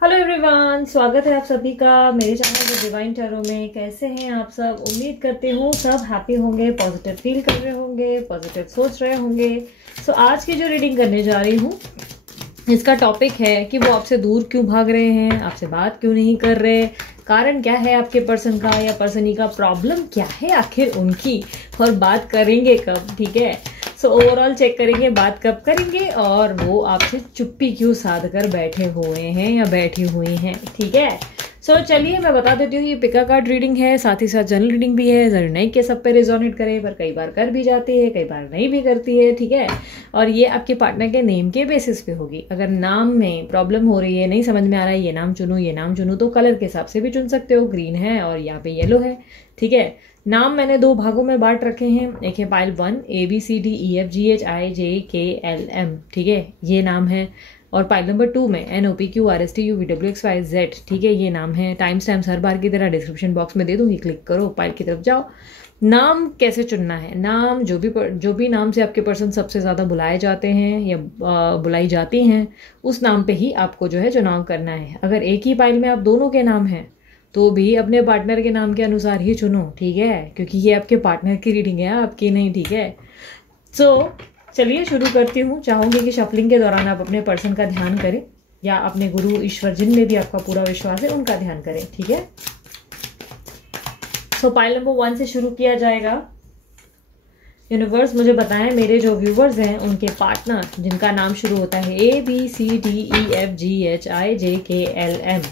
Hello everyone, स्वागत है आप सभी का मेरे चैनल द डिवाइन टैरो में। कैसे हैं आप सब? उम्मीद करती हूँ सब हैप्पी होंगे, पॉजिटिव फील कर रहे होंगे, पॉजिटिव सोच रहे होंगे। सो आज की जो रीडिंग करने जा रही हूँ इसका टॉपिक है कि वो आपसे दूर क्यों भाग रहे हैं, आपसे बात क्यों नहीं कर रहे, कारण क्या है आपके पर्सन का या पर्सनी का, प्रॉब्लम क्या है आखिर उनकी, और बात करेंगे कब। ठीक है, सो ओवरऑल चेक करेंगे बात कब करेंगे और वो आपसे चुप्पी क्यों साध कर बैठे हुए हैं या बैठी हुई हैं। ठीक है, सो चलिए मैं बता देती हूँ, ये पिका कार्ड रीडिंग है, साथ ही साथ जनरल रीडिंग भी है। जरूर नहीं कि सब पे रिजोनेट करे, पर कई बार कर भी जाती है, कई बार नहीं भी करती है। ठीक है, और ये आपके पार्टनर के नेम के बेसिस पे होगी। अगर नाम में प्रॉब्लम हो रही है, नहीं समझ में आ रहा है ये नाम चुनूं ये नाम चुनूं, तो कलर के हिसाब से भी चुन सकते हो। ग्रीन है और यहाँ पे येलो है। ठीक है, नाम मैंने दो भागों में बांट रखे हैं। एक है पाइल 1 ABCDEFGHIJKLM। ठीक है, ये नाम है। और पाइल नंबर 2 में NOPQRSTUVWXYZ। ठीक है, ये नाम है। टाइम स्टैम्प्स हर बार की तरह डिस्क्रिप्शन बॉक्स में दे दूंगी, क्लिक करो, पाइल की तरफ जाओ। नाम कैसे चुनना है? नाम जो भी नाम से आपके पर्सन सबसे ज़्यादा बुलाए जाते हैं या बुलाई जाती हैं, उस नाम पे ही आपको जो है चुनाव करना है। अगर एक ही पाइल में आप दोनों के नाम हैं तो भी अपने पार्टनर के नाम के अनुसार ही चुनो। ठीक है, क्योंकि ये आपके पार्टनर की रीडिंग है, आपकी नहीं। ठीक है, सो चलिए शुरू करती हूँ। चाहूंगी कि शफलिंग के दौरान आप अपने पर्सन का ध्यान करें या अपने गुरु ईश्वर जिनमें भी आपका पूरा विश्वास है उनका ध्यान करें। ठीक है, सो पाइल नंबर 1 से शुरू किया जाएगा। यूनिवर्स मुझे बताएं, मेरे जो व्यूवर्स हैं उनके पार्टनर जिनका नाम शुरू होता है ABCDEFGHIJKLM,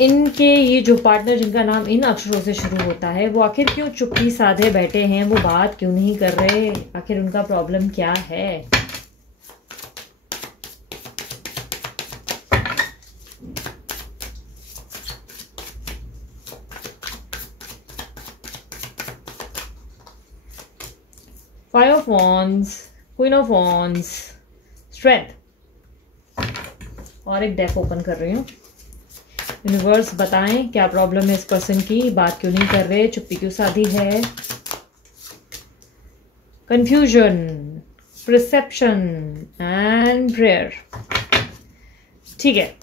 इनके ये जो पार्टनर जिनका नाम इन अक्षरों से शुरू होता है, वो आखिर क्यों चुप्पी साधे बैठे हैं, वो बात क्यों नहीं कर रहे, आखिर उनका प्रॉब्लम क्या है। Five of wands, queen of wands, strength, और एक डेक ओपन कर रही हूँ। यूनिवर्स बताएं क्या प्रॉब्लम है इस पर्सन की, बात क्यों नहीं कर रहे, चुप्पी क्यों साधी है। Confusion, perception and prayer. ठीक है,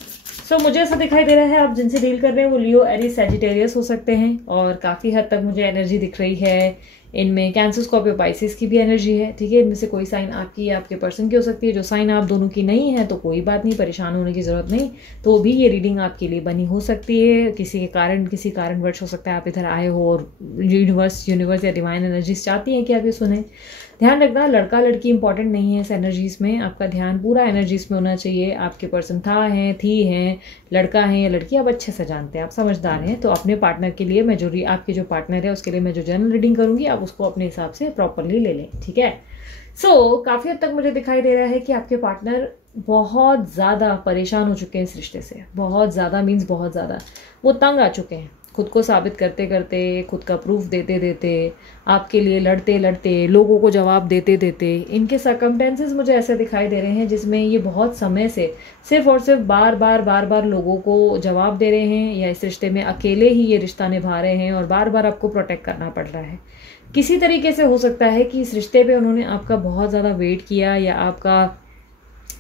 सो मुझे ऐसा दिखाई दे रहा है आप जिनसे डील कर रहे हैं वो लियो, एरीज, सैजिटेरियस हो सकते हैं, और काफी हद तक मुझे एनर्जी दिख रही है इनमें कैंसर, स्कॉर्पियो, पाइसेस की भी एनर्जी है। ठीक है, इनमें से कोई साइन आपकी या आपके पर्सन की हो सकती है। जो साइन आप दोनों की नहीं है तो कोई बात नहीं, परेशान होने की जरूरत नहीं, तो भी ये रीडिंग आपके लिए बनी हो सकती है। किसी के कारण, किसी कारणवश हो सकता है आप इधर आए हो और यूनिवर्स या डिवाइन एनर्जीज चाहती हैं कि आप ये सुने। ध्यान रखना, लड़का लड़की इंपॉर्टेंट नहीं है इस एनर्जीज में, आपका ध्यान पूरा एनर्जीज में होना चाहिए। आपके पर्सन था है, थी हैं, लड़का है या लड़की, आप अच्छे से जानते हैं, आप समझदार हैं। तो अपने पार्टनर के लिए मैं जो आपके जो पार्टनर है उसके लिए मैं जो जनरल रीडिंग करूंगी, आप उसको अपने हिसाब से प्रॉपरली ले लें। ठीक है, सो काफी हद तक मुझे दिखाई दे रहा है कि आपके पार्टनर बहुत ज्यादा परेशान हो चुके हैं इस रिश्ते से। बहुत ज्यादा मीन्स बहुत ज्यादा वो तंग आ चुके हैं, खुद को साबित करते करते, खुद का प्रूफ देते देते, आपके लिए लड़ते लड़ते, लोगों को जवाब देते देते। इनके सर्कमटेंसेस मुझे ऐसे दिखाई दे रहे हैं जिसमें ये बहुत समय से सिर्फ और सिर्फ बार बार लोगों को जवाब दे रहे हैं, या इस रिश्ते में अकेले ही ये रिश्ता निभा रहे हैं और बार बार आपको प्रोटेक्ट करना पड़ रहा है। किसी तरीके से हो सकता है कि इस रिश्ते पे उन्होंने आपका बहुत ज़्यादा वेट किया या आपका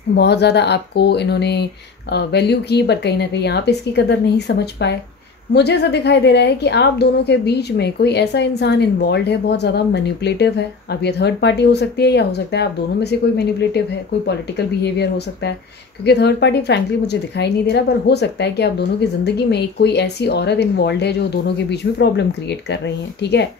बहुत ज़्यादा आपको इन्होंने वैल्यू की, पर कहीं ना कहीं आप इसकी कदर नहीं समझ पाए। मुझे ऐसा दिखाई दे रहा है कि आप दोनों के बीच में कोई ऐसा इंसान इन्वॉल्व है, बहुत ज़्यादा मैनिपुलेटिव है। अब ये थर्ड पार्टी हो सकती है या हो सकता है आप दोनों में से कोई मैनिपुलेटिव है, कोई पॉलिटिकल बिहेवियर हो सकता है, क्योंकि थर्ड पार्टी फ्रैंकली मुझे दिखाई नहीं दे रहा, पर हो सकता है कि आप दोनों की ज़िंदगी में एक कोई ऐसी औरत इन्वॉल्व है जो दोनों के बीच में प्रॉब्लम क्रिएट कर रही है। ठीक है,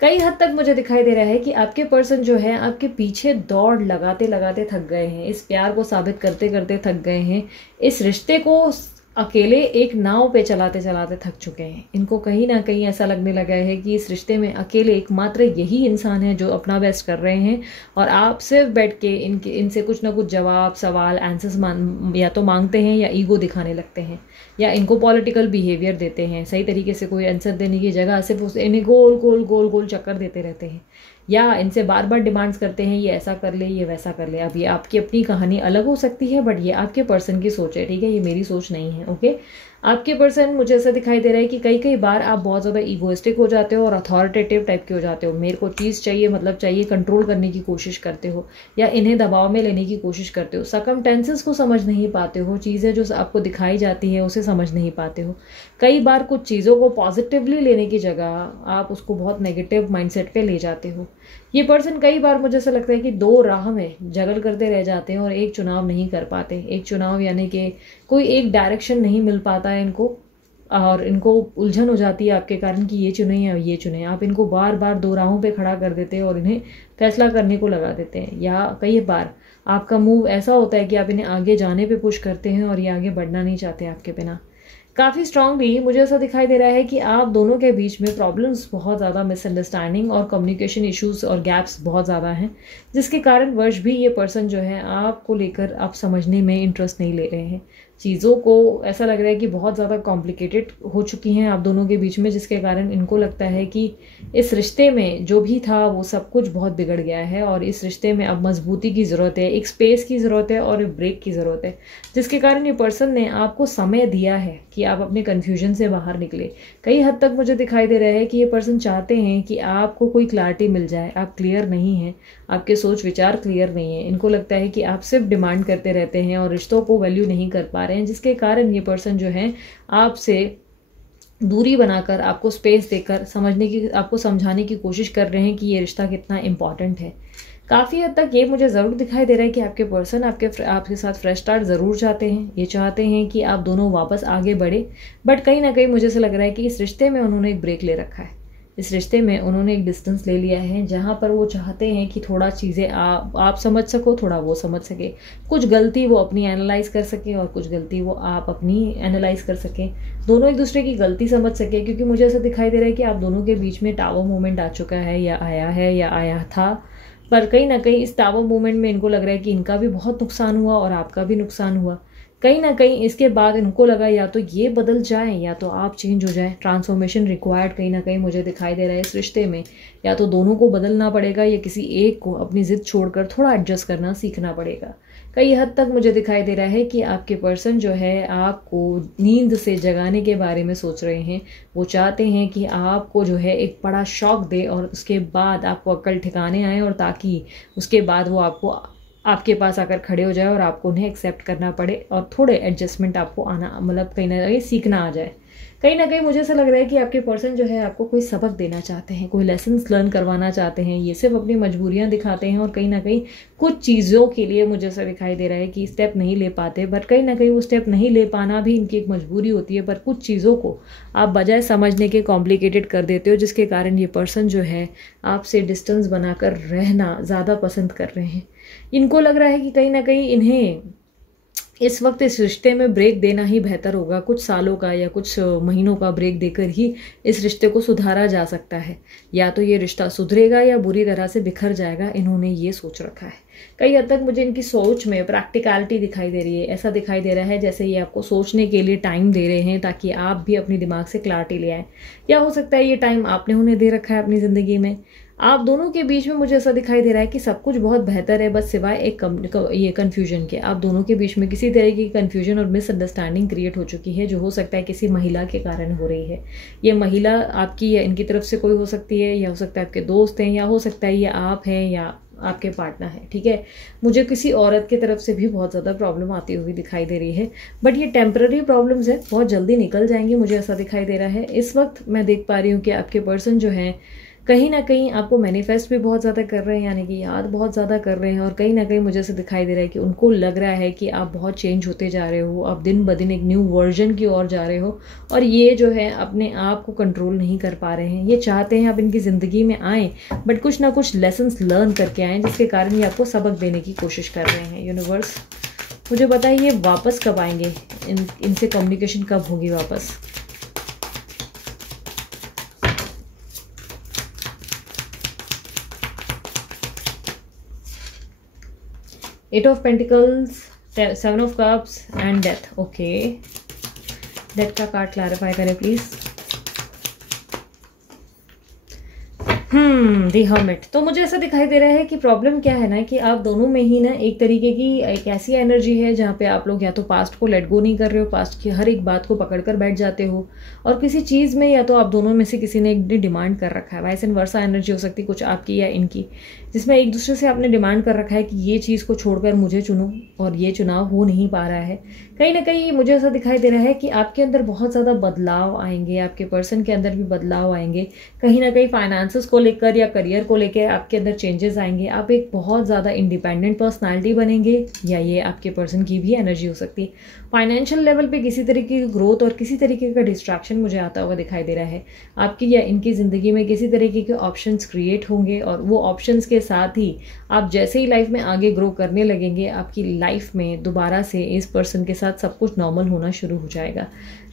कई हद तक मुझे दिखाई दे रहा है कि आपके पर्सन जो है आपके पीछे दौड़ लगाते लगाते थक गए हैं, इस प्यार को साबित करते करते थक गए हैं, इस रिश्ते को अकेले एक नाव पे चलाते चलाते थक चुके हैं। इनको कहीं ना कहीं ऐसा लगने लगा है कि इस रिश्ते में अकेले एकमात्र यही इंसान है जो अपना बेस्ट कर रहे हैं, और आप सिर्फ बैठ के इनसे कुछ ना कुछ जवाब, सवाल, आंसर्स या तो मांगते हैं या ईगो दिखाने लगते हैं, या इनको पॉलिटिकल बिहेवियर देते हैं। सही तरीके से कोई आंसर देने की जगह सिर्फ इन्हें गोल गोल गोल गोल चक्कर देते रहते हैं, या इनसे बार बार डिमांड्स करते हैं ये ऐसा कर ले, ये वैसा कर ले। अब ये आपकी अपनी कहानी अलग हो सकती है, बट ये आपके पर्सन की सोच है। ठीक है, ये मेरी सोच नहीं है। ओके, आपके पर्सन मुझे ऐसा दिखाई दे रहा है कि कई कई बार आप बहुत ज़्यादा ईगोइस्टिक हो जाते हो और अथॉरिटेटिव टाइप के हो जाते हो। मेरे को चीज़ चाहिए मतलब चाहिए, कंट्रोल करने की कोशिश करते हो या इन्हें दबाव में लेने की कोशिश करते हो। सर्कमस्टेंसेस को समझ नहीं पाते हो, चीज़ें जो आपको दिखाई जाती है उसे समझ नहीं पाते हो। कई बार कुछ चीज़ों को पॉजिटिवली लेने की जगह आप उसको बहुत नेगेटिव माइंडसेट पे ले जाते हो। ये पर्सन कई बार मुझे ऐसा लगता है कि दो राह में जगल करते रह जाते हैं और एक चुनाव नहीं कर पाते। एक चुनाव यानी कि कोई एक डायरेक्शन नहीं मिल पाता है इनको और इनको उलझन हो जाती है आपके कारण कि ये चुने या ये चुने। आप इनको बार बार दो राहों पे खड़ा कर देते हैं और इन्हें फैसला करने को लगा देते हैं। या कई बार आपका मूव ऐसा होता है कि आप इन्हें आगे जाने पे पुश करते हैं और ये आगे बढ़ना नहीं चाहते आपके बिना। काफ़ी स्ट्रांगली मुझे ऐसा दिखाई दे रहा है कि आप दोनों के बीच में प्रॉब्लम्स बहुत ज़्यादा, मिसअंडरस्टैंडिंग और कम्युनिकेशन इश्यूज और गैप्स बहुत ज़्यादा हैं, जिसके कारण वर्ष भी ये पर्सन जो है आपको लेकर आप समझने में इंटरेस्ट नहीं ले रहे हैं। चीज़ों को ऐसा लग रहा है कि बहुत ज़्यादा कॉम्प्लिकेटेड हो चुकी हैं आप दोनों के बीच में, जिसके कारण इनको लगता है कि इस रिश्ते में जो भी था वो सब कुछ बहुत बिगड़ गया है और इस रिश्ते में अब मजबूती की ज़रूरत है, एक स्पेस की ज़रूरत है और एक ब्रेक की ज़रूरत है, जिसके कारण ये पर्सन ने आपको समय दिया है कि आप अपने कन्फ्यूजन से बाहर निकले। कई हद तक मुझे दिखाई दे रहा है कि ये पर्सन चाहते हैं कि आपको कोई क्लैरिटी मिल जाए। आप क्लियर नहीं हैं, आपके सोच विचार क्लियर नहीं है। इनको लगता है कि आप सिर्फ डिमांड करते रहते हैं और रिश्तों को वैल्यू नहीं कर पा रहे हैं, जिसके कारण ये पर्सन जो है आपसे दूरी बनाकर, आपको स्पेस देकर आपको समझाने की कोशिश कर रहे हैं कि ये रिश्ता कितना इंपॉर्टेंट है। काफ़ी हद तक ये मुझे ज़रूर दिखाई दे रहा है कि आपके पर्सन आपके साथ फ्रेश स्टार्ट ज़रूर चाहते हैं। ये चाहते हैं कि आप दोनों वापस आगे बढ़े, बट कहीं ना कहीं मुझे ऐसा लग रहा है कि इस रिश्ते में उन्होंने एक ब्रेक ले रखा है। इस रिश्ते में उन्होंने एक डिस्टेंस ले लिया है, जहाँ पर वो चाहते हैं कि थोड़ा चीज़ें आप समझ सको, थोड़ा वो समझ सके। कुछ गलती वो अपनी एनालाइज कर सके और कुछ गलती वो आप अपनी एनालाइज कर सकें। दोनों एक दूसरे की गलती समझ सके, क्योंकि मुझे ऐसा दिखाई दे रहा है कि आप दोनों के बीच में टावर मूवमेंट आ चुका है या आया था। पर कहीं ना कहीं इस टावर मूवमेंट में इनको लग रहा है कि इनका भी बहुत नुकसान हुआ और आपका भी नुकसान हुआ। कहीं ना कहीं इसके बाद इनको लगा या तो ये बदल जाए या तो आप चेंज हो जाए। ट्रांसफॉर्मेशन रिक्वायर्ड कहीं ना कहीं मुझे दिखाई दे रहा है इस रिश्ते में। या तो दोनों को बदलना पड़ेगा या किसी एक को अपनी जिद छोड़कर थोड़ा एडजस्ट करना सीखना पड़ेगा। कई हद तक मुझे दिखाई दे रहा है कि आपके पर्सन जो है आपको नींद से जगाने के बारे में सोच रहे हैं। वो चाहते हैं कि आपको जो है एक बड़ा शॉक दे और उसके बाद आपको अक्ल ठिकाने आए, और ताकि उसके बाद वो आपके पास आकर खड़े हो जाए और आपको उन्हें एक्सेप्ट करना पड़े और थोड़े एडजस्टमेंट आपको आना, मतलब कहीं ना कहीं सीखना आ जाए। कहीं ना कहीं मुझे ऐसा लग रहा है कि आपके पर्सन जो है आपको कोई सबक देना चाहते हैं, कोई लेसन्स लर्न करवाना चाहते हैं। ये सिर्फ अपनी मजबूरियां दिखाते हैं और कहीं ना कहीं कुछ चीज़ों के लिए मुझे ऐसा दिखाई दे रहा है कि स्टेप नहीं ले पाते, बट कहीं ना कहीं वो स्टेप नहीं ले पाना भी इनकी एक मजबूरी होती है। पर कुछ चीज़ों को आप बजाय समझने के कॉम्प्लिकेटेड कर देते हो, जिसके कारण ये पर्सन जो है आपसे डिस्टेंस बनाकर रहना ज़्यादा पसंद कर रहे हैं। इनको लग रहा है कि कहीं ना कहीं इन्हें इस वक्त इस रिश्ते में ब्रेक देना ही बेहतर होगा। कुछ सालों का या कुछ महीनों का ब्रेक देकर ही इस रिश्ते को सुधारा जा सकता है। या तो ये रिश्ता सुधरेगा या बुरी तरह से बिखर जाएगा, इन्होंने ये सोच रखा है। कई हद तक मुझे इनकी सोच में प्रैक्टिकलिटी दिखाई दे रही है। ऐसा दिखाई दे रहा है जैसे ये आपको सोचने के लिए टाइम दे रहे हैं ताकि आप भी अपने दिमाग से क्लैरिटी ले आए। या हो सकता है ये टाइम आपने उन्हें दे रखा है अपनी ज़िंदगी में। आप दोनों के बीच में मुझे ऐसा दिखाई दे रहा है कि सब कुछ बहुत बेहतर है, बस सिवाय ये कन्फ्यूजन के। आप दोनों के बीच में किसी तरह की कन्फ्यूजन और मिसअंडरस्टैंडिंग क्रिएट हो चुकी है, जो हो सकता है किसी महिला के कारण हो रही है। ये महिला आपकी या इनकी तरफ से कोई हो सकती है, या हो सकता है आपके दोस्त हैं, या हो सकता है ये आप हैं या आपके पार्टनर है। ठीक है, मुझे किसी औरत की तरफ से भी बहुत ज़्यादा प्रॉब्लम आती हुई दिखाई दे रही है, बट ये टेम्पररी प्रॉब्लम्स है, बहुत जल्दी निकल जाएंगी, मुझे ऐसा दिखाई दे रहा है। इस वक्त मैं देख पा रही हूँ कि आपके पर्सन जो है कहीं ना कहीं आपको मैनिफेस्ट भी बहुत ज़्यादा कर रहे हैं, यानी कि याद बहुत ज़्यादा कर रहे हैं। और कहीं ना कहीं मुझे ऐसे दिखाई दे रहा है कि उनको लग रहा है कि आप बहुत चेंज होते जा रहे हो, आप दिन ब दिन एक न्यू वर्जन की ओर जा रहे हो, और ये जो है अपने आप को कंट्रोल नहीं कर पा रहे हैं। ये चाहते हैं आप इनकी ज़िंदगी में आएँ, बट कुछ ना कुछ लेसन्स लर्न करके आएँ, जिसके कारण ये आपको सबक देने की कोशिश कर रहे हैं। यूनिवर्स मुझे बताइए वापस कब आएंगे, इनसे कम्युनिकेशन कब होगी वापस। Eight of Pentacles, Seven of Cups and Death. Okay, death का कार्ड क्लैरिफाई करें प्लीज। The hermit. तो मुझे ऐसा दिखाई दे रहा है कि प्रॉब्लम क्या है ना कि आप दोनों में ही ना एक तरीके की एक ऐसी एनर्जी है जहाँ पे आप लोग या तो पास्ट को लेट गो नहीं कर रहे हो, पास्ट की हर एक बात को पकड़ कर बैठ जाते हो, और किसी चीज़ में या तो आप दोनों में से किसी ने एक डिमांड कर रखा है, वाइस एंड वर्सा एनर्जी हो सकती है कुछ आपकी या इनकी, जिसमें एक दूसरे से आपने डिमांड कर रखा है कि ये चीज़ को छोड़कर मुझे चुनो, और ये चुनाव हो नहीं पा रहा है। कहीं ना कहीं मुझे ऐसा दिखाई दे रहा है कि आपके अंदर बहुत ज़्यादा बदलाव आएंगे, आपके पर्सन के अंदर भी बदलाव आएंगे, कहीं ना कहीं फाइनेंसेस को लेकर या करियर को लेकर आपके अंदर चेंजेस आएंगे, आप एक बहुत ज़्यादा इंडिपेंडेंट पर्सनालिटी बनेंगे, या ये आपके पर्सन की भी एनर्जी हो सकती है। फाइनेंशियल लेवल पे किसी तरीके की ग्रोथ और किसी तरीके का डिस्ट्रैक्शन मुझे आता हुआ दिखाई दे रहा है। आपकी या इनकी ज़िंदगी में किसी तरीके के ऑप्शंस क्रिएट होंगे, और वो ऑप्शंस के साथ ही आप जैसे ही लाइफ में आगे ग्रो करने लगेंगे, आपकी लाइफ में दोबारा से इस पर्सन के साथ सब कुछ नॉर्मल होना शुरू हो जाएगा।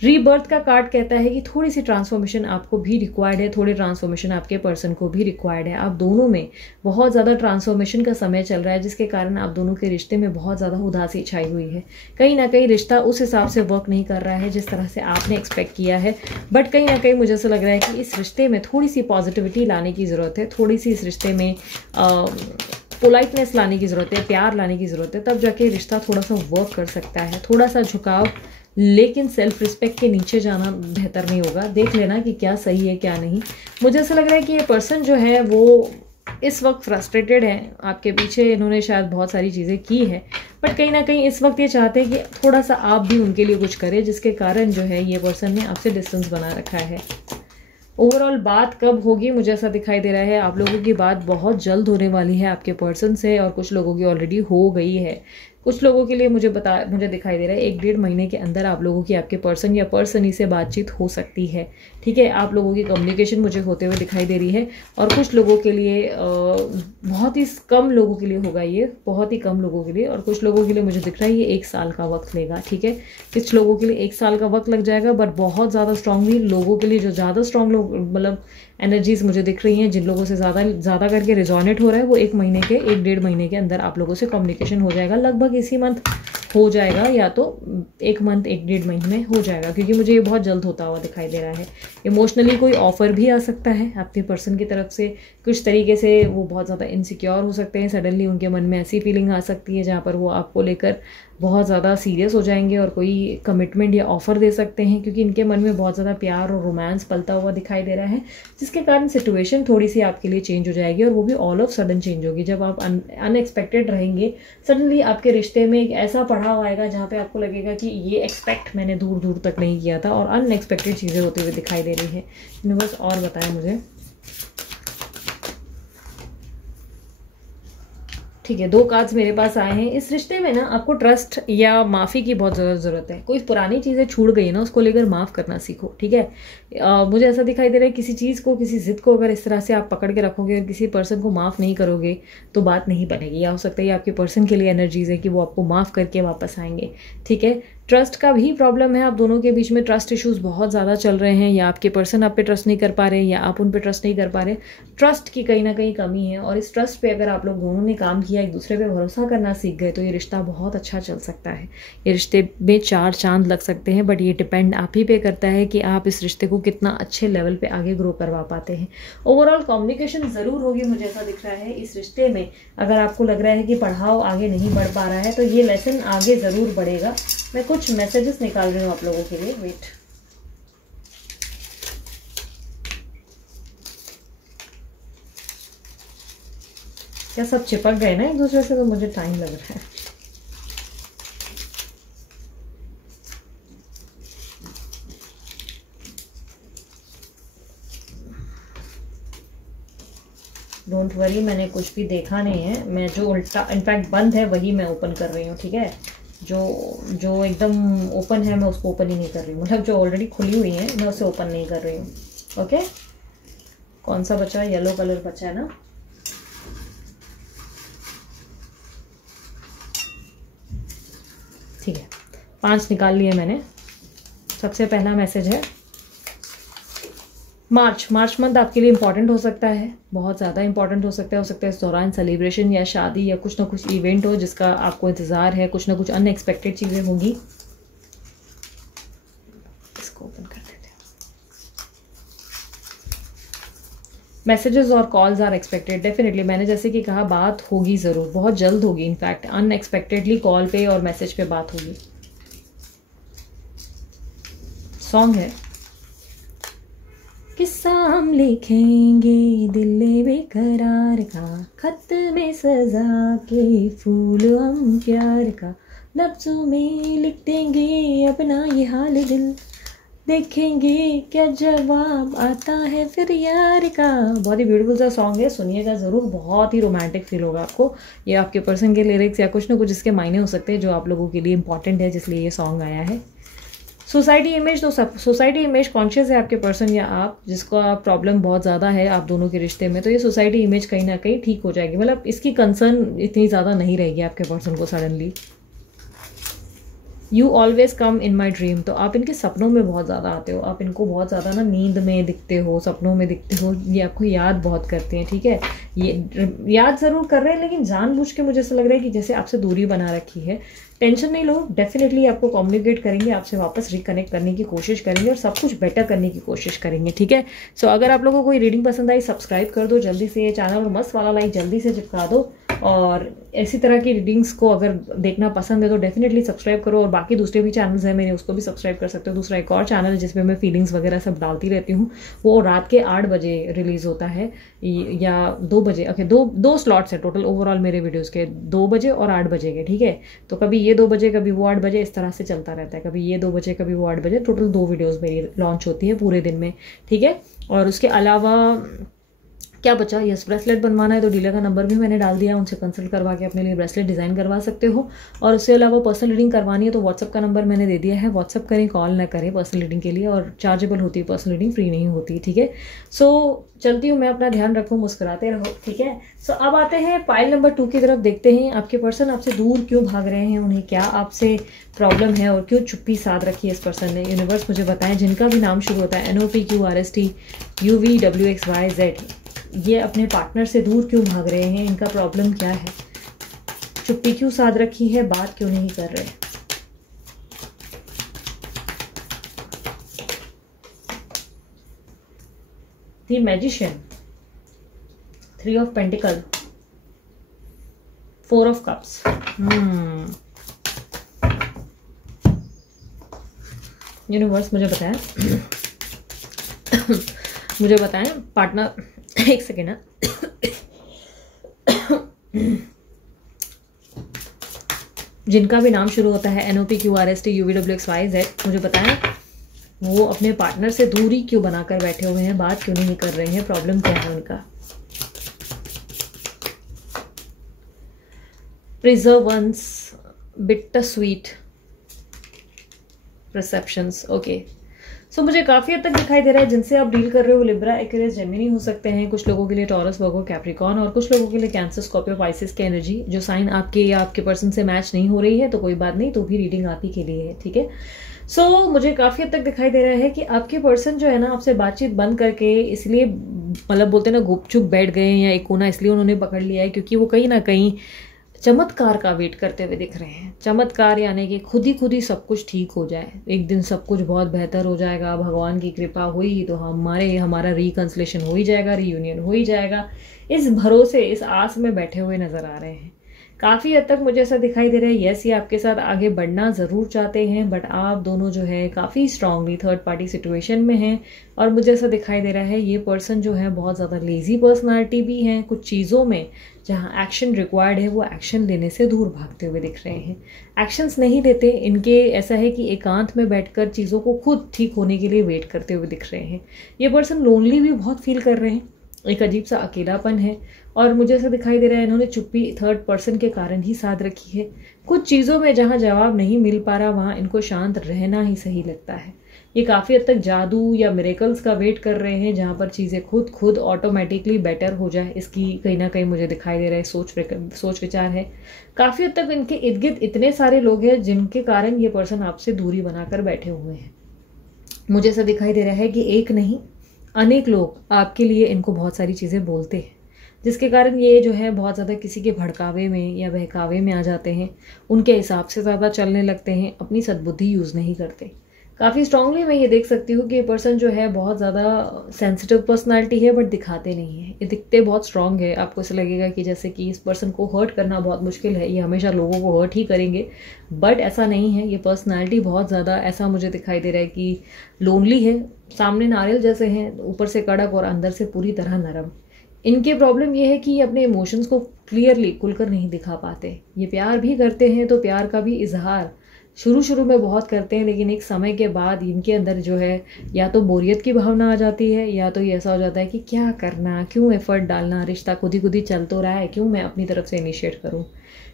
रीबर्थ का कार्ड कहता है कि थोड़ी सी ट्रांसफॉर्मेशन आपको भी रिक्वायर्ड है, थोड़ी ट्रांसफॉर्मेशन आपके पर्सन को भी रिक्वायर्ड है। आप दोनों में बहुत ज़्यादा ट्रांसफॉर्मेशन का समय चल रहा है, जिसके कारण आप दोनों के रिश्ते में बहुत ज़्यादा उदासी छाई हुई है। कहीं ना कहीं रिश्ता उस हिसाब से वर्क नहीं कर रहा है जिस तरह से आपने एक्सपेक्ट किया है, बट कहीं ना कहीं मुझे ऐसा लग रहा है कि इस रिश्ते में थोड़ी सी पॉजिटिविटी लाने की ज़रूरत है, थोड़ी सी इस रिश्ते में पोलाइटनेस लाने की ज़रूरत है, प्यार लाने की ज़रूरत है, तब जाके रिश्ता थोड़ा सा वर्क कर सकता है। थोड़ा सा झुकाव, लेकिन सेल्फ रिस्पेक्ट के नीचे जाना बेहतर नहीं होगा। देख लेना कि क्या सही है क्या नहीं। मुझे ऐसा लग रहा है कि ये पर्सन जो है वो इस वक्त फ्रस्ट्रेटेड है, आपके पीछे इन्होंने शायद बहुत सारी चीज़ें की है, बट कहीं ना कहीं इस वक्त ये चाहते हैं कि थोड़ा सा आप भी उनके लिए कुछ करें, जिसके कारण जो है ये पर्सन ने आपसे डिस्टेंस बना रखा है। ओवरऑल बात कब होगी, मुझे ऐसा दिखाई दे रहा है आप लोगों की बात बहुत जल्द होने वाली है आपके पर्सन से, और कुछ लोगों की ऑलरेडी हो गई है। कुछ लोगों के लिए मुझे दिखाई दे रहा है 1-1.5 महीने के अंदर आप लोगों की आपके पर्सन या पर्सन ही से बातचीत हो सकती है। ठीक है, आप लोगों की कम्युनिकेशन मुझे होते हुए दिखाई दे रही है, और कुछ लोगों के लिए बहुत ही कम लोगों के लिए होगा ये, बहुत ही कम लोगों के लिए, और कुछ लोगों के लिए मुझे दिख रहा है ये 1 साल का वक्त लेगा। ठीक है, कुछ लोगों के लिए 1 साल का वक्त लग जाएगा, बट बहुत ज़्यादा स्ट्रांगली लोगों के लिए, जो ज़्यादा स्ट्रांग लोग मतलब एनर्जीज मुझे दिख रही हैं, जिन लोगों से ज़्यादा करके रिजोनेट हो रहा है, वो 1-1.5 महीने के अंदर आप लोगों से कम्युनिकेशन हो जाएगा। लगभग इसी मंथ हो जाएगा, या तो 1 मंथ 1-1.5 महीने में हो जाएगा, क्योंकि मुझे ये बहुत जल्द होता हुआ दिखाई दे रहा है। इमोशनली कोई ऑफर भी आ सकता है आपके पर्सन की तरफ से, कुछ तरीके से वो बहुत ज़्यादा इनसिक्योर हो सकते हैं, सडनली उनके मन में ऐसी फीलिंग आ सकती है जहाँ पर वो आपको लेकर बहुत ज़्यादा सीरियस हो जाएंगे और कोई कमिटमेंट या ऑफर दे सकते हैं, क्योंकि इनके मन में बहुत ज़्यादा प्यार और रोमांस पलता हुआ दिखाई दे रहा है, जिसके कारण सिचुएशन थोड़ी सी आपके लिए चेंज हो जाएगी, और वो भी ऑल ऑफ सडन चेंज होगी। जब आप अनएक्सपेक्टेड रहेंगे, सडनली आपके रिश्ते में एक ऐसा पड़ाव आएगा जहाँ पे आपको लगेगा कि ये एक्सपेक्ट मैंने दूर दूर तक नहीं किया था, और अनएक्सपेक्टेड चीज़ें होती हुई दिखाई दे रही है। यूनिवर्स और बताएं मुझे। ठीक है, 2 कार्ड्स मेरे पास आए हैं। इस रिश्ते में ना आपको ट्रस्ट या माफ़ी की बहुत ज़्यादा ज़रूरत है। कोई पुरानी चीज़ें छूट गई ना, उसको लेकर माफ़ करना सीखो। ठीक है, मुझे ऐसा दिखाई दे रहा है किसी चीज़ को, किसी जिद को अगर इस तरह से आप पकड़ के रखोगे और किसी पर्सन को माफ़ नहीं करोगे तो बात नहीं बनेगी, या हो सकता है आपके पर्सन के लिए एनर्जीज है कि वो आपको माफ़ करके वापस आएंगे। ठीक है, ट्रस्ट का भी प्रॉब्लम है, आप दोनों के बीच में ट्रस्ट इश्यूज बहुत ज़्यादा चल रहे हैं, या आपके पर्सन आप पे ट्रस्ट नहीं कर पा रहे, या आप उन पे ट्रस्ट नहीं कर पा रहे। ट्रस्ट की कहीं ना कहीं कमी है, और इस ट्रस्ट पे अगर आप लोग दोनों ने काम किया, एक दूसरे पे भरोसा करना सीख गए, तो ये रिश्ता बहुत अच्छा चल सकता है। ये रिश्ते में 4 चांद लग सकते हैं, बट ये डिपेंड आप ही पे करता है कि आप इस रिश्ते को कितना अच्छे लेवल पे आगे ग्रो करवा पाते हैं। ओवरऑल कम्युनिकेशन ज़रूर होगी, मुझे ऐसा दिख रहा है इस रिश्ते में। अगर आपको लग रहा है कि पढ़ाओ आगे नहीं बढ़ पा रहा है, तो ये लेसन आगे ज़रूर बढ़ेगा। मैं कुछ मैसेजेस निकाल रही हूँ आप लोगों के लिए, वेट। क्या सब चिपक गए ना एक दूसरे से, तो मुझे टाइम लग रहा है। डोंट वरी, मैंने कुछ भी देखा नहीं है, मैं जो उल्टा इनफैक्ट बंद है वही मैं ओपन कर रही हूँ। ठीक है, जो एकदम ओपन है मैं उसको ओपन ही नहीं कर रही हूँ, मतलब जो ऑलरेडी खुली हुई है मैं उसे ओपन नहीं कर रही हूँ। ओके, कौन सा बचा? येलो कलर बचा है ना। ठीक है, 5 निकाल लिए मैंने। सबसे पहला मैसेज है मार्च मंथ आपके लिए इंपॉर्टेंट हो सकता है, बहुत ज़्यादा इंपॉर्टेंट हो सकता है इस दौरान सेलिब्रेशन या शादी या कुछ ना कुछ इवेंट हो जिसका आपको इंतज़ार है, कुछ ना कुछ अनएक्सपेक्टेड चीज़ें होंगी। इसको ओपन कर देते हैं। मैसेजेस और कॉल्स आर एक्सपेक्टेड डेफिनेटली। मैंने जैसे कि कहा बात होगी ज़रूर, बहुत जल्द होगी, इनफैक्ट अनएक्सपेक्टेडली कॉल पे और मैसेज पे बात होगी। सॉन्ग है किस्सा हम लिखेंगे दिल बेकरार का, खत में सजा के फूल हम प्यार का, लफ्ज़ों में लिख देंगे अपना ये हाल दिल, देखेंगे क्या जवाब आता है फिर यार का। बहुत ही ब्यूटीफुल सा सॉन्ग है, सुनिएगा ज़रूर, बहुत ही रोमांटिक फील होगा आपको। ये आपके पर्सन के लिरिक्स या कुछ ना कुछ इसके मायने हो सकते हैं जो आप लोगों के लिए इंपॉर्टेंट है, जिसलिए ये सॉन्ग आया है। सोसाइटी इमेज, तो सब सोसाइटी इमेज कॉन्शियस है आपके पर्सन या आप, जिसको प्रॉब्लम बहुत ज़्यादा है आप दोनों के रिश्ते में, तो ये सोसाइटी इमेज कहीं ना कहीं ठीक हो जाएगी, मतलब इसकी कंसर्न इतनी ज़्यादा नहीं रहेगी आपके पर्सन को suddenly. You always come in my dream, तो आप इनके सपनों में बहुत ज़्यादा आते हो, आप इनको बहुत ज़्यादा ना नींद में दिखते हो, सपनों में दिखते हो, ये आपको याद बहुत करते हैं, ठीक है। ये याद ज़रूर कर रहे हैं लेकिन जानबूझ के मुझे ऐसा लग रहा है कि जैसे आपसे दूरी बना रखी है। टेंशन नहीं लो, डेफिनेटली आपको कम्युनिकेट करेंगे, आपसे वापस रिकनेक्ट करने की कोशिश करेंगे और सब कुछ बेटर करने की कोशिश करेंगे, ठीक है। सो अगर आप लोगों को कोई रीडिंग पसंद आई, सब्सक्राइब कर दो जल्दी से, चैनल और मस्त वाला लाइक जल्दी से चिपका दो, और इसी तरह की रीडिंग्स को अगर देखना पसंद है तो डेफिनेटली सब्सक्राइब करो। और बाकी दूसरे भी चैनल्स हैं मेरे, उसको भी सब्सक्राइब कर सकते हो। दूसरा एक और चैनल है जिसमें मैं फीलिंग्स वगैरह सब डालती रहती हूँ, वो रात के 8 बजे रिलीज़ होता है या 2 बजे, ओके, दो स्लॉट्स है टोटल ओवरऑल मेरे वीडियोज़ के, 2 बजे और 8 बजे के, ठीक है। तो कभी ये 2 बजे कभी वो 8 बजे, इस तरह से चलता रहता है, कभी ये 2 बजे कभी वो 8 बजे, टोटल 2 वीडियोज़ मेरी लॉन्च होती है पूरे दिन में, ठीक है। और उसके अलावा क्या बचा, यस ब्रेसलेट बनवाना है तो डीलर का नंबर भी मैंने डाल दिया, उनसे कंसल्ट करवा के अपने लिए ब्रेसलेट डिज़ाइन करवा सकते हो। और उसके अलावा पर्सनल रीडिंग करवानी है तो व्हाट्सअप का नंबर मैंने दे दिया है, व्हाट्सअप करें, कॉल ना करें पर्सनल रीडिंग के लिए, और चार्जेबल होती है पर्सनल रीडिंग, फ्री नहीं होती, ठीक है। सो चलती हूँ मैं, अपना ध्यान रखो, मुस्कुराते रहो, ठीक है। सो अब आते हैं पाइल नंबर 2 की तरफ, देखते हैं आपके पर्सन आपसे दूर क्यों भाग रहे हैं, उन्हें क्या आपसे प्रॉब्लम है और क्यों चुप्पी साध रखी है इस पर्सन ने। यूनिवर्स मुझे बताएं, जिनका भी नाम शुरू होता है NOPQRST UVWXYZ, ये अपने पार्टनर से दूर क्यों भाग रहे हैं, इनका प्रॉब्लम क्या है, चुप्पी क्यों साध रखी है, बात क्यों नहीं कर रहे। The magician, 3 of pentacle, 4 of cups. Universe मुझे बताएं मुझे बताएं पार्टनर, एक सेकेंड ना, जिनका भी नाम शुरू होता है NOPQRST UVWXYZ, मुझे बताएं वो अपने पार्टनर से दूरी क्यों बनाकर बैठे हुए हैं, बात क्यों नहीं कर रहे हैं, प्रॉब्लम क्या है उनका। Preserve ones, bitter sweet, perceptions, okay. So मुझे काफ़ी हद तक दिखाई दे रहा है जिनसे आप डील कर रहे हो लिब्रा, एक्वेरियस, जेमिनी हो सकते हैं, कुछ लोगों के लिए टॉरस, वर्गो, कैप्रिकॉर्न, और कुछ लोगों के लिए कैंसर, स्कॉर्पियो, पाइसिस की एनर्जी। जो साइन आपके या आपके पर्सन से मैच नहीं हो रही है तो कोई बात नहीं, तो भी रीडिंग आप ही के लिए है, ठीक है। सो मुझे काफ़ी हद तक दिखाई दे रहा है कि आपके पर्सन जो है ना आपसे बातचीत बंद करके, इसलिए मतलब बोलते हैं ना गुपचुप बैठ गए हैं या एक कोना इसलिए उन्होंने पकड़ लिया है क्योंकि वो कहीं ना कहीं चमत्कार का वेट करते हुए दिख रहे हैं। चमत्कार यानी कि खुद ही सब कुछ ठीक हो जाए, एक दिन सब कुछ बहुत बेहतर हो जाएगा, भगवान की कृपा हुई तो हमारा रिकंसलेशन हो ही जाएगा, रीयूनियन हो ही जाएगा, इस भरोसे, इस आस में बैठे हुए नजर आ रहे हैं। काफ़ी हद तक मुझे ऐसा दिखाई दे रहा है, यस ये आपके साथ आगे बढ़ना ज़रूर चाहते हैं, बट आप दोनों जो है काफ़ी स्ट्रांगली थर्ड पार्टी सिचुएशन में हैं। और मुझे ऐसा दिखाई दे रहा है ये पर्सन जो है बहुत ज़्यादा लेजी पर्सनालिटी भी है, कुछ चीज़ों में जहाँ एक्शन रिक्वायर्ड है वो एक्शन लेने से दूर भागते हुए दिख रहे हैं, एक्शंस नहीं लेते। इनके ऐसा है कि एकांत में बैठकर चीज़ों को खुद ठीक होने के लिए वेट करते हुए दिख रहे हैं। ये पर्सन लोनली भी बहुत फील कर रहे हैं, एक अजीब सा अकेलापन है, और मुझे ऐसा दिखाई दे रहा है इन्होंने चुप्पी थर्ड पर्सन के कारण ही साध रखी है। कुछ चीज़ों में जहाँ जवाब नहीं मिल पा रहा वहाँ इनको शांत रहना ही सही लगता है। ये काफ़ी हद तक जादू या मिरेकल्स का वेट कर रहे हैं जहाँ पर चीज़ें खुद ऑटोमेटिकली बेटर हो जाए, इसकी कहीं ना कहीं मुझे दिखाई दे रहा है सोच विचार है। काफ़ी हद तक इनके इर्द गिर्द इतने सारे लोग हैं जिनके कारण ये पर्सन आपसे दूरी बनाकर बैठे हुए हैं। मुझे ऐसा दिखाई दे रहा है कि एक नहीं अनेक लोग आपके लिए इनको बहुत सारी चीज़ें बोलते हैं, जिसके कारण ये जो है बहुत ज़्यादा किसी के भड़कावे में या बहकावे में आ जाते हैं, उनके हिसाब से ज़्यादा चलने लगते हैं, अपनी सद्बुद्धि यूज़ नहीं करते। काफ़ी स्ट्रांगली मैं ये देख सकती हूँ कि ये पर्सन जो है बहुत ज़्यादा सेंसिटिव पर्सनालिटी है, बट दिखाते नहीं है। ये दिखते बहुत स्ट्रांग है, आपको ऐसा लगेगा कि जैसे कि इस पर्सन को हर्ट करना बहुत मुश्किल है, ये हमेशा लोगों को हर्ट ही करेंगे, बट ऐसा नहीं है। ये पर्सनालिटी बहुत ज़्यादा ऐसा मुझे दिखाई दे रहा है कि लोनली है, सामने नारियल जैसे हैं, ऊपर से कड़क और अंदर से पूरी तरह नरम। इनके प्रॉब्लम ये है कि ये अपने इमोशंस को क्लियरली खुलकर नहीं दिखा पाते। ये प्यार भी करते हैं तो प्यार का भी इजहार शुरू में बहुत करते हैं, लेकिन एक समय के बाद इनके अंदर जो है या तो बोरियत की भावना आ जाती है, या तो ये ऐसा हो जाता है कि क्या करना, क्यों एफर्ट डालना, रिश्ता खुद ही चल तो रहा है, क्यों मैं अपनी तरफ से इनिशिएट करूं।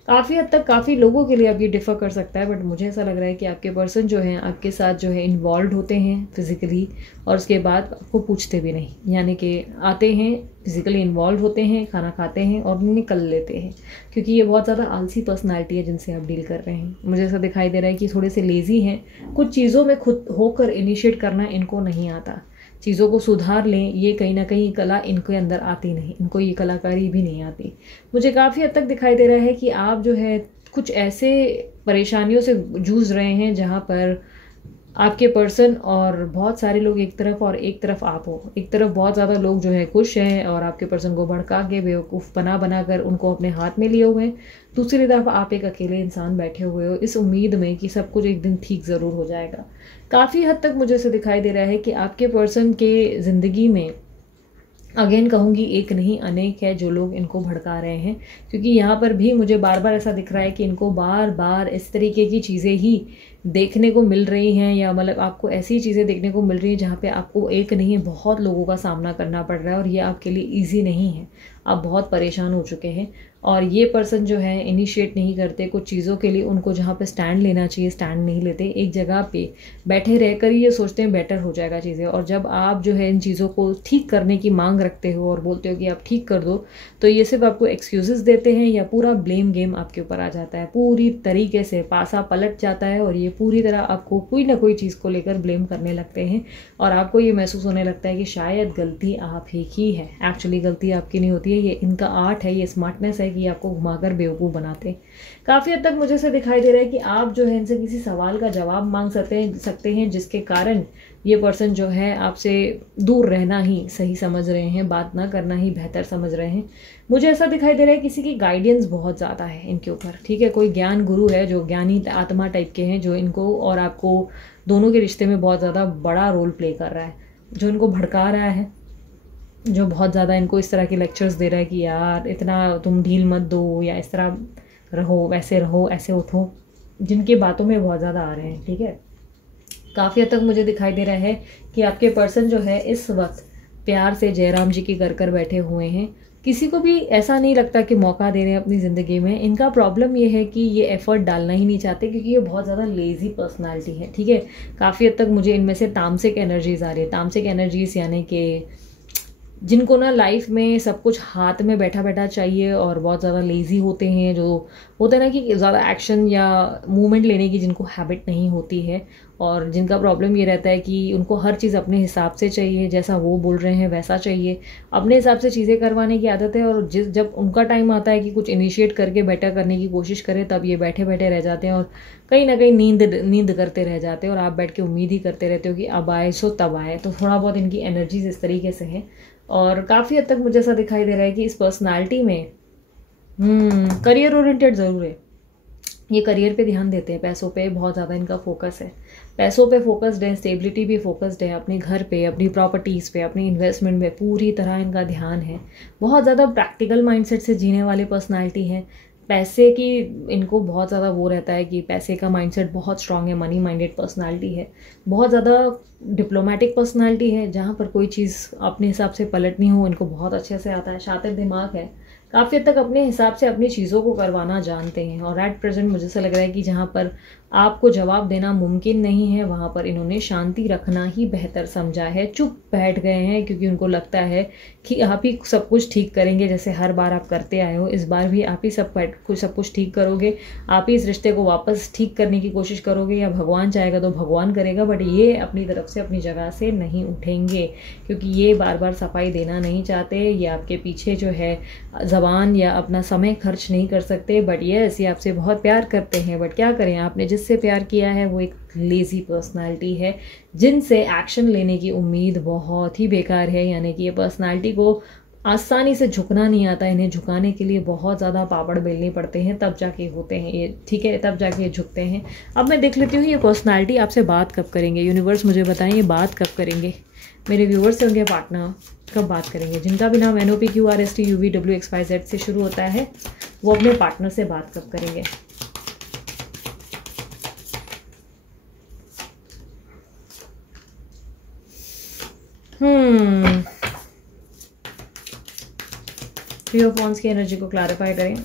काफ़ी हद तक काफ़ी लोगों के लिए अब ये डिफ़र कर सकता है, बट मुझे ऐसा लग रहा है कि आपके पर्सन जो हैं आपके साथ जो है इन्वॉल्व होते हैं फिज़िकली, और उसके बाद आपको पूछते भी नहीं, यानी कि आते हैं फिज़िकली इन्वॉल्व होते हैं, खाना खाते हैं और निकल लेते हैं, क्योंकि ये बहुत ज़्यादा आलसी पर्सनैलिटी है जिनसे आप डील कर रहे हैं। मुझे ऐसा दिखाई दे रहा है कि थोड़े से लेज़ी हैं, कुछ चीज़ों में खुद होकर इनिशिएट करना इनको नहीं आता, चीज़ों को सुधार लें, ये कहीं ना कहीं कला इनके अंदर आती नहीं, इनको ये कलाकारी भी नहीं आती। मुझे काफ़ी हद तक दिखाई दे रहा है कि आप जो है कुछ ऐसे परेशानियों से जूझ रहे हैं जहाँ पर आपके पर्सन और बहुत सारे लोग एक तरफ और एक तरफ आप हो। एक तरफ बहुत ज़्यादा लोग जो है खुश हैं और आपके पर्सन को भड़का के बेवकूफ़ बना कर उनको अपने हाथ में लिए हुए हैं, दूसरी तरफ आप एक अकेले इंसान बैठे हुए हो इस उम्मीद में कि सब कुछ एक दिन ठीक ज़रूर हो जाएगा। काफ़ी हद तक मुझे ऐसे दिखाई दे रहा है कि आपके पर्सन के ज़िंदगी में अगेन कहूँगी एक नहीं अनेक है जो लोग इनको भड़का रहे हैं, क्योंकि यहाँ पर भी मुझे बार बार ऐसा दिख रहा है कि इनको बार बार इस तरीके की चीज़ें ही देखने को मिल रही हैं, या मतलब आपको ऐसी चीज़ें देखने को मिल रही हैं जहाँ पे आपको एक नहीं बहुत लोगों का सामना करना पड़ रहा है, और ये आपके लिए ईजी नहीं है, आप बहुत परेशान हो चुके हैं। और ये पर्सन जो है इनिशिएट नहीं करते कुछ चीज़ों के लिए, उनको जहाँ पे स्टैंड लेना चाहिए स्टैंड नहीं लेते, एक जगह पे बैठे रहकर ये सोचते हैं बेटर हो जाएगा चीज़ें। और जब आप जो है इन चीज़ों को ठीक करने की मांग रखते हो और बोलते हो कि आप ठीक कर दो, तो ये सिर्फ आपको एक्सक्यूजेस देते हैं, या पूरा ब्लेम गेम आपके ऊपर आ जाता है, पूरी तरीके से पासा पलट जाता है, और ये पूरी तरह आपको कोई ना कोई चीज़ को लेकर ब्लेम करने लगते हैं, और आपको ये महसूस होने लगता है कि शायद गलती आप ही की है। एक्चुअली गलती आपकी नहीं होती है, ये इनका आर्ट है, ये स्मार्टनेस है कि आपको घुमाकर बेवकूफ़ बनाते। काफ़ी हद तक मुझे ऐसे दिखाई दे रहा है कि आप जो है इनसे किसी सवाल का जवाब मांग सकते हैं जिसके कारण ये पर्सन जो है आपसे दूर रहना ही सही समझ रहे हैं, बात ना करना ही बेहतर समझ रहे हैं। मुझे ऐसा दिखाई दे रहा है किसी की गाइडेंस बहुत ज़्यादा है इनके ऊपर, ठीक है, कोई ज्ञान गुरु है जो ज्ञानी आत्मा टाइप के हैं, जो इनको और आपको दोनों के रिश्ते में बहुत ज़्यादा बड़ा रोल प्ले कर रहा है, जो इनको भड़का रहा है, जो बहुत ज़्यादा इनको इस तरह के लेक्चर्स दे रहा है कि यार इतना तुम ढील मत दो, या इस तरह रहो, वैसे रहो, ऐसे उठो, जिनकी बातों में बहुत ज़्यादा आ रहे हैं। ठीक है, काफ़ी हद तक मुझे दिखाई दे रहा है कि आपके पर्सन जो है इस वक्त प्यार से जयराम जी की कर बैठे हुए हैं, किसी को भी ऐसा नहीं लगता कि मौका दे रहे हैं अपनी ज़िंदगी में। इनका प्रॉब्लम ये है कि ये एफर्ट डालना ही नहीं चाहते, क्योंकि ये बहुत ज़्यादा लेज़ी पर्सनालिटी है। ठीक है, काफ़ी हद तक मुझे इनमें से तामसिक एनर्जीज आ रही है। तामसिक एनर्जीज यानी कि जिनको ना लाइफ में सब कुछ हाथ में बैठा बैठा चाहिए, और बहुत ज़्यादा लेज़ी होते हैं, जो होता है ना कि ज़्यादा एक्शन या मूवमेंट लेने की जिनको हैबिट नहीं होती है, और जिनका प्रॉब्लम ये रहता है कि उनको हर चीज़ अपने हिसाब से चाहिए, जैसा वो बोल रहे हैं वैसा चाहिए, अपने हिसाब से चीज़ें करवाने की आदत है। और जब उनका टाइम आता है कि कुछ इनिशिएट करके बेटर करने की कोशिश करें, तब ये बैठे बैठे रह जाते हैं, और कहीं ना कहीं नींद करते रह जाते हैं, और आप बैठ के उम्मीद ही करते रहते हो कि अब आए सो तब आए। तो थोड़ा बहुत इनकी एनर्जीज इस तरीके से हैं, और काफ़ी हद तक मुझे ऐसा दिखाई दे रहा है कि इस पर्सनालिटी में करियर ओरिएंटेड ज़रूर है, ये करियर पे ध्यान देते हैं, पैसों पे बहुत ज़्यादा इनका फोकस है, पैसों पे फोकस्ड है, स्टेबिलिटी भी फोकस्ड है, अपने घर पे, अपनी प्रॉपर्टीज़ पे, अपनी इन्वेस्टमेंट में पूरी तरह इनका ध्यान है। बहुत ज़्यादा प्रैक्टिकल माइंडसेट से जीने वाले पर्सनालिटी है। पैसे की इनको बहुत ज़्यादा वो रहता है कि पैसे का माइंडसेट बहुत स्ट्रांग है, मनी माइंडेड पर्सनालिटी है, बहुत ज़्यादा डिप्लोमेटिक पर्सनालिटी है, जहाँ पर कोई चीज़ अपने हिसाब से पलटनी हो इनको बहुत अच्छे से आता है, शातिर दिमाग है, काफ़ी हद तक अपने हिसाब से अपनी चीज़ों को करवाना जानते हैं। और एट प्रेजेंट मुझे ऐसा लग रहा है कि जहाँ पर आपको जवाब देना मुमकिन नहीं है, वहाँ पर इन्होंने शांति रखना ही बेहतर समझा है, चुप बैठ गए हैं, क्योंकि उनको लगता है कि आप ही सब कुछ ठीक करेंगे, जैसे हर बार आप करते आए हो, इस बार भी आप ही सब कुछ ठीक करोगे, आप ही इस रिश्ते को वापस ठीक करने की कोशिश करोगे, या भगवान चाहेगा तो भगवान करेगा, बट ये अपनी तरफ से अपनी जगह से नहीं उठेंगे, क्योंकि ये बार बार सफाई देना नहीं चाहते। ये आपके पीछे जो है जवान या अपना समय खर्च नहीं कर सकते, बट यस ये आपसे बहुत प्यार करते हैं। बट क्या करें, आपने जिससे प्यार किया है वो एक लेजी पर्सनालिटी है, जिनसे एक्शन लेने की उम्मीद बहुत ही बेकार है। यानी कि ये पर्सनालिटी को आसानी से झुकना नहीं आता, इन्हें झुकाने के लिए बहुत ज़्यादा पापड़ बेलने पड़ते हैं, तब जाके होते हैं ये, ठीक है, तब जाके झुकते हैं। अब मैं देख लेती हूँ ये पर्सनालिटी आपसे बात कब करेंगे। यूनिवर्स मुझे बताएं ये बात कब करेंगे, मेरे व्यूवर्स से उनके पार्टनर कब बात करेंगे। जिनका भी नाम NOPQRSTUVWXYZ से शुरू होता है वो अपने पार्टनर से बात कब करेंगे। थ्री ऑफ वांड्स की एनर्जी को क्लैरिफाई करें।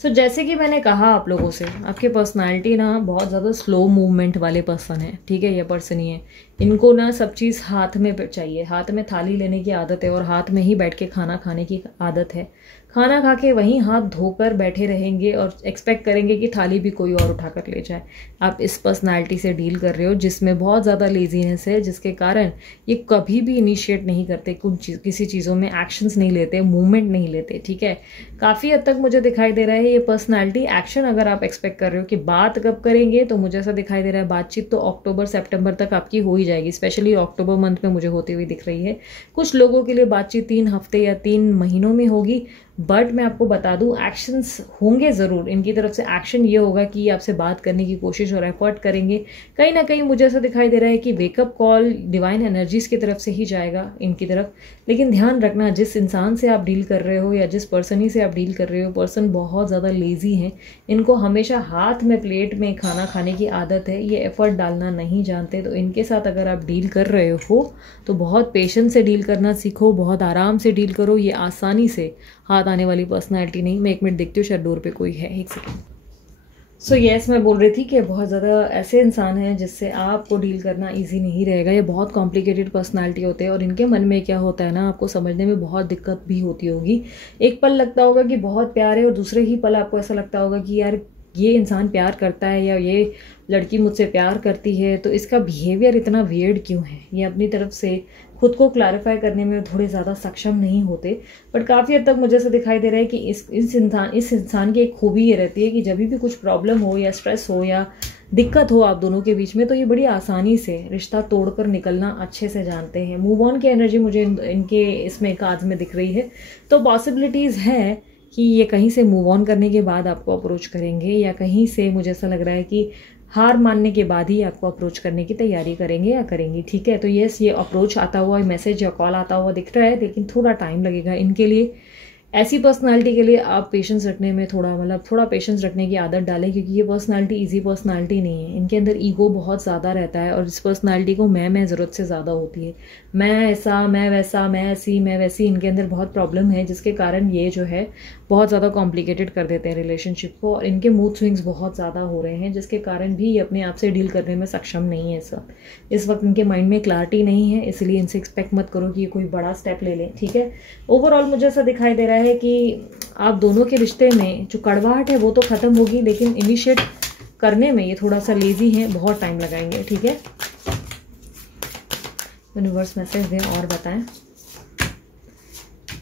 सो जैसे कि मैंने कहा आप लोगों से, आपके पर्सनालिटी ना बहुत ज़्यादा स्लो मूवमेंट वाले पर्सन है, ठीक है, ये पर्सन ही है। इनको ना सब चीज़ हाथ में चाहिए, हाथ में थाली लेने की आदत है और हाथ में ही बैठ के खाना खाने की आदत है। खाना खा के वहीं हाथ धोकर बैठे रहेंगे और एक्सपेक्ट करेंगे कि थाली भी कोई और उठा कर ले जाए। आप इस पर्सनालिटी से डील कर रहे हो जिसमें बहुत ज़्यादा लेजीनेस है, जिसके कारण ये कभी भी इनिशिएट नहीं करते, किसी चीज़ों में एक्शंस नहीं लेते, मूवमेंट नहीं लेते, ठीक है। काफ़ी हद तक मुझे दिखाई दे रहा है ये पर्सनालिटी एक्शन अगर आप एक्सपेक्ट कर रहे हो कि बात कब करेंगे, तो मुझे ऐसा दिखाई दे रहा है बातचीत तो अक्टूबर सितंबर तक आपकी हो ही जाएगी। स्पेशली अक्टूबर मंथ में मुझे होती हुई दिख रही है। कुछ लोगों के लिए बातचीत 3 हफ्ते या 3 महीनों में होगी, बट मैं आपको बता दूं एक्शंस होंगे ज़रूर। इनकी तरफ से एक्शन ये होगा कि आपसे बात करने की कोशिश और एफर्ट करेंगे। कहीं ना कहीं मुझे ऐसा दिखाई दे रहा है कि वेकअप कॉल डिवाइन एनर्जीज की तरफ से ही जाएगा इनकी तरफ। लेकिन ध्यान रखना, जिस इंसान से आप डील कर रहे हो या जिस पर्सन ही से आप डील कर रहे हो, पर्सन बहुत ज़्यादा लेजी हैं। इनको हमेशा हाथ में प्लेट में खाना खाने की आदत है, ये एफर्ट डालना नहीं जानते। तो इनके साथ अगर आप डील कर रहे हो तो बहुत पेशेंस से डील करना सीखो, बहुत आराम से डील करो। ये आसानी से हाथ आने वाली पर्सनालिटी नहीं। मैं 1 मिनट देखती हूँ, शायद डोर पे कोई है, 1 सेकेंड। सो यस, मैं बोल रही थी कि बहुत ज़्यादा ऐसे इंसान हैं जिससे आपको डील करना इजी नहीं रहेगा। ये बहुत कॉम्प्लिकेटेड पर्सनालिटी होते हैं और इनके मन में क्या होता है ना, आपको समझने में बहुत दिक्कत भी होती होगी। एक पल लगता होगा कि बहुत प्यार है और दूसरे ही पल आपको ऐसा लगता होगा कि यार ये इंसान प्यार करता है या ये लड़की मुझसे प्यार करती है, तो इसका बिहेवियर इतना वियर्ड क्यों है। ये अपनी तरफ से खुद को क्लैरिफाई करने में थोड़े ज़्यादा सक्षम नहीं होते। बट काफ़ी हद तक मुझे ऐसा दिखाई दे रहा है कि इस इंसान की एक खूबी ये रहती है कि जब भी कुछ प्रॉब्लम हो या स्ट्रेस हो या दिक्कत हो आप दोनों के बीच में, तो ये बड़ी आसानी से रिश्ता तोड़कर निकलना अच्छे से जानते हैं। मूव ऑन की एनर्जी मुझे इनके इसमें कार्ड्स में दिख रही है। तो पॉसिबिलिटीज़ है कि ये कहीं से मूव ऑन करने के बाद आपको अप्रोच करेंगे, या कहीं से मुझे ऐसा लग रहा है कि हार मानने के बाद ही आपको अप्रोच करने की तैयारी करेंगे या करेंगी, ठीक है। तो यस, ये अप्रोच आता हुआ, मैसेज या कॉल आता हुआ दिख रहा है, लेकिन थोड़ा टाइम लगेगा इनके लिए। ऐसी पर्सनालिटी के लिए आप पेशेंस रखने में थोड़ा पेशेंस रखने की आदत डालें, क्योंकि ये पर्सनालिटी इजी पर्सनालिटी नहीं है। इनके अंदर ईगो बहुत ज़्यादा रहता है और इस पर्सनालिटी को मैं ज़रूरत से ज़्यादा होती है। मैं ऐसा, मैं वैसा, मैं ऐसी, मैं वैसी, इनके अंदर बहुत प्रॉब्लम है, जिसके कारण ये जो है बहुत ज़्यादा कॉम्प्लिकेटेड कर देते हैं रिलेशनशिप को। और इनके मूड स्विंग्स बहुत ज़्यादा हो रहे हैं, जिसके कारण भी ये अपने आप से डील करने में सक्षम नहीं है। इस वक्त इनके माइंड में क्लैरिटी नहीं है, इसलिए इनसे एक्सपेक्ट मत करो कि ये कोई बड़ा स्टेप ले लें, ठीक है। ओवरऑल मुझे ऐसा दिखाई दे रहा है कि आप दोनों के रिश्ते में जो कड़वाहट है वो तो ख़त्म होगी, लेकिन इनिशिएट करने में ये थोड़ा सा लेजी हैं, बहुत टाइम लगाएंगे, ठीक है। यूनिवर्स मैसेज दें और बताएं।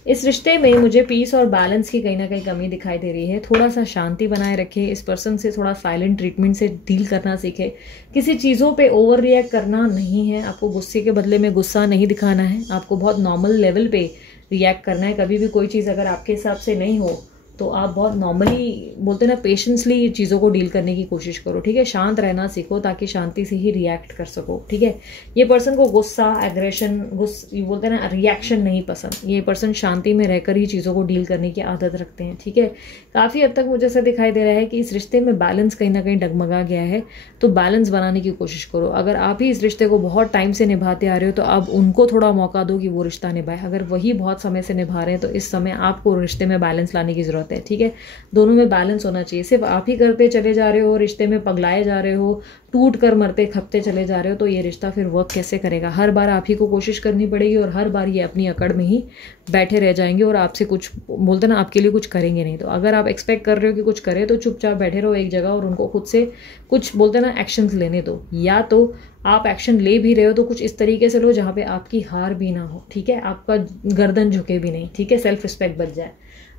इस रिश्ते में मुझे पीस और बैलेंस की कहीं ना कहीं कमी दिखाई दे रही है। थोड़ा सा शांति बनाए रखें, इस पर्सन से थोड़ा साइलेंट ट्रीटमेंट से डील करना सीखें। किसी चीज़ों पे ओवर रिएक्ट करना नहीं है, आपको गुस्से के बदले में गुस्सा नहीं दिखाना है, आपको बहुत नॉर्मल लेवल पे रिएक्ट करना है। कभी भी कोई चीज़ अगर आपके हिसाब से नहीं हो तो आप बहुत नॉर्मली, बोलते ना, पेशेंसली चीज़ों को डील करने की कोशिश करो, ठीक है। शांत रहना सीखो ताकि शांति से ही रिएक्ट कर सको, ठीक है। ये पर्सन को गुस्सा, एग्रेशन, बोलते ना, रिएक्शन नहीं पसंद। ये पर्सन शांति में रहकर ही चीज़ों को डील करने की आदत रखते हैं, ठीक है। काफ़ी हद तक मुझे ऐसा दिखाई दे रहा है कि इस रिश्ते में बैलेंस कहीं ना कहीं डगमगा गया है, तो बैलेंस बनाने की कोशिश करो। अगर आप ही इस रिश्ते को बहुत टाइम से निभाते आ रहे हो तो अब उनको थोड़ा मौका दो कि वो रिश्ता निभाए। अगर वही बहुत समय से निभा रहे हैं तो इस समय आपको रिश्ते में बैलेंस लाने की ज़रूरत बात है, ठीक है। दोनों में बैलेंस होना चाहिए। सिर्फ आप ही करते चले जा रहे हो, रिश्ते में पगलाए जा रहे हो, टूट कर मरते खपते चले जा रहे हो, तो ये रिश्ता फिर वर्क कैसे करेगा। हर बार आप ही को कोशिश करनी पड़ेगी और हर बार ये अपनी अकड़ में ही बैठे रह जाएंगे और आपसे कुछ बोलते ना, आपके लिए कुछ करेंगे नहीं। तो अगर आप एक्सपेक्ट कर रहे हो कि कुछ करे, तो चुपचाप बैठे रहो एक जगह और उनको खुद से कुछ बोलते ना एक्शंस लेने दो। या तो आप एक्शन ले भी रहे हो तो कुछ इस तरीके से लो जहाँ पे आपकी हार भी ना हो, ठीक है, आपका गर्दन झुके भी नहीं, ठीक है, सेल्फ रिस्पेक्ट बच जाए।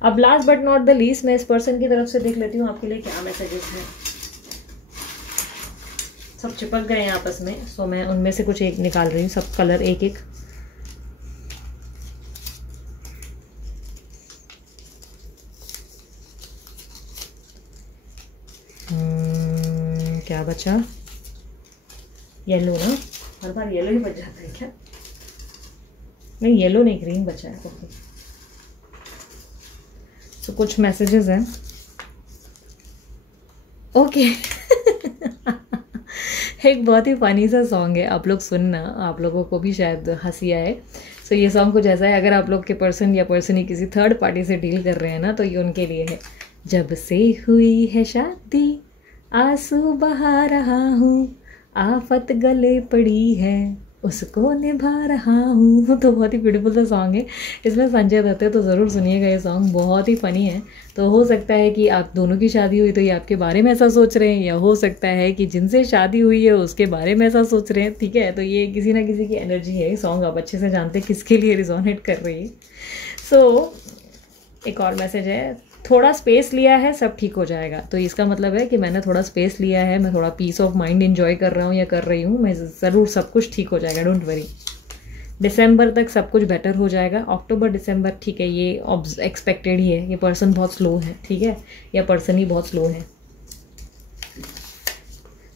अब last but not the least, मैं इस पर्सन की तरफ से देख लेती हूँ आपके लिए क्या मैसेजेस हैं। सब चिपक गए हैं आपस में, सो मैं उनमें से कुछ एक निकाल रही हूँ, सब कलर एक एक। क्या बचा? येलो ना, हर बार येलो ही बच जाता है क्या? नहीं, येलो नहीं, ग्रीन बचा है। तो कुछ मैसेजेस हैं। ओके एक बहुत ही फनी सा सॉन्ग है, आप लोग सुनना, आप लोगों को भी शायद हंसी आए। सो ये सॉन्ग कुछ ऐसा है, अगर आप लोग के पर्सन या पर्सन ही किसी थर्ड पार्टी से डील कर रहे हैं ना, तो ये उनके लिए है। जब से हुई है शादी आंसू बहा रहा हूँ, आफत गले पड़ी है उसको निभा रहा हूँ। तो बहुत ही ब्यूटीफुल सा सॉन्ग है, इसमें संजय दत्त है, तो ज़रूर सुनिएगा। ये सॉन्ग बहुत ही फ़नी है। तो हो सकता है कि आप दोनों की शादी हुई तो ये आपके बारे में ऐसा सोच रहे हैं, या हो सकता है कि जिनसे शादी हुई है उसके बारे में ऐसा सोच रहे हैं, ठीक है। तो ये किसी ना किसी की एनर्जी है। सॉन्ग आप अच्छे से जानते हैं किसके लिए रिजोनेट कर रही है। सो एक और मैसेज है, थोड़ा स्पेस लिया है सब ठीक हो जाएगा। तो इसका मतलब है कि मैंने थोड़ा स्पेस लिया है, मैं थोड़ा पीस ऑफ माइंड एंजॉय कर रहा हूँ या कर रही हूँ, मैं ज़रूर सब कुछ ठीक हो जाएगा, डोंट वरी। दिसंबर तक सब कुछ बेटर हो जाएगा। अक्टूबर दिसंबर, ठीक है, ये एक्सपेक्टेड ही है। ये पर्सन बहुत स्लो है, ठीक है, या पर्सन ही बहुत स्लो है।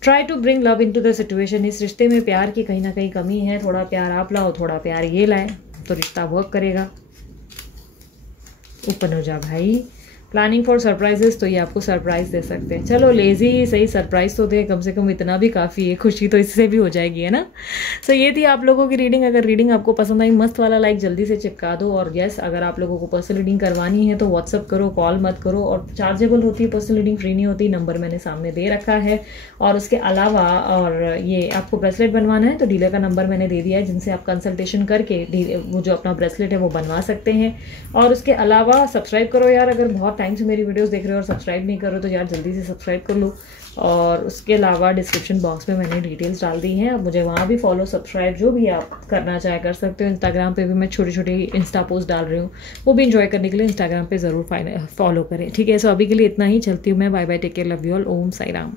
Try to bring love into the situation. इस रिश्ते में प्यार की कहीं ना कहीं कमी है, थोड़ा प्यार आप लाओ, थोड़ा प्यार ये लाए, तो रिश्ता वर्क करेगा। ओपन हो जा भाई। प्लानिंग फॉर सरप्राइजेस, तो ये आपको सरप्राइज दे सकते हैं। चलो लेजी ही सही, सरप्राइज तो दे, कम से कम इतना भी काफ़ी है, खुशी तो इससे भी हो जाएगी, है ना। सो ये थी आप लोगों की रीडिंग। अगर रीडिंग आपको पसंद आई, मस्त वाला लाइक जल्दी से चिपका दो। और यस, अगर आप लोगों को पर्सनल रीडिंग करवानी है तो व्हाट्सअप करो, कॉल मत करो। और चार्जेबल होती है पर्सनल रीडिंग, फ्री नहीं होती। नंबर मैंने सामने दे रखा है। और उसके अलावा और ये आपको ब्रेसलेट बनवाना है तो डीलर का नंबर मैंने दे दिया है, जिनसे आप कंसल्टेशन करके वो जो अपना ब्रेसलेट है वो बनवा सकते हैं। और उसके अलावा सब्सक्राइब करो यार, अगर बहुत टाइम से मेरी वीडियोस देख रहे हो और सब्सक्राइब नहीं करो तो यार जल्दी से सब्सक्राइब कर लो। और उसके अलावा डिस्क्रिप्शन बॉक्स में मैंने डिटेल्स डाल दी हैं, अब मुझे वहाँ भी फॉलो सब्सक्राइब जो भी आप करना चाहे कर सकते हो। इंस्टाग्राम पे भी मैं छोटी छोटी इंस्टा पोस्ट डाल रही हूँ, वो भी इंजॉय करने के लिए इंस्टाग्राम पे ज़रूर फॉलो करें, ठीक है। सो अभी के लिए इतना ही, चलती हूँ मैं, bye bye, take care, love you all, Om Sai Ram.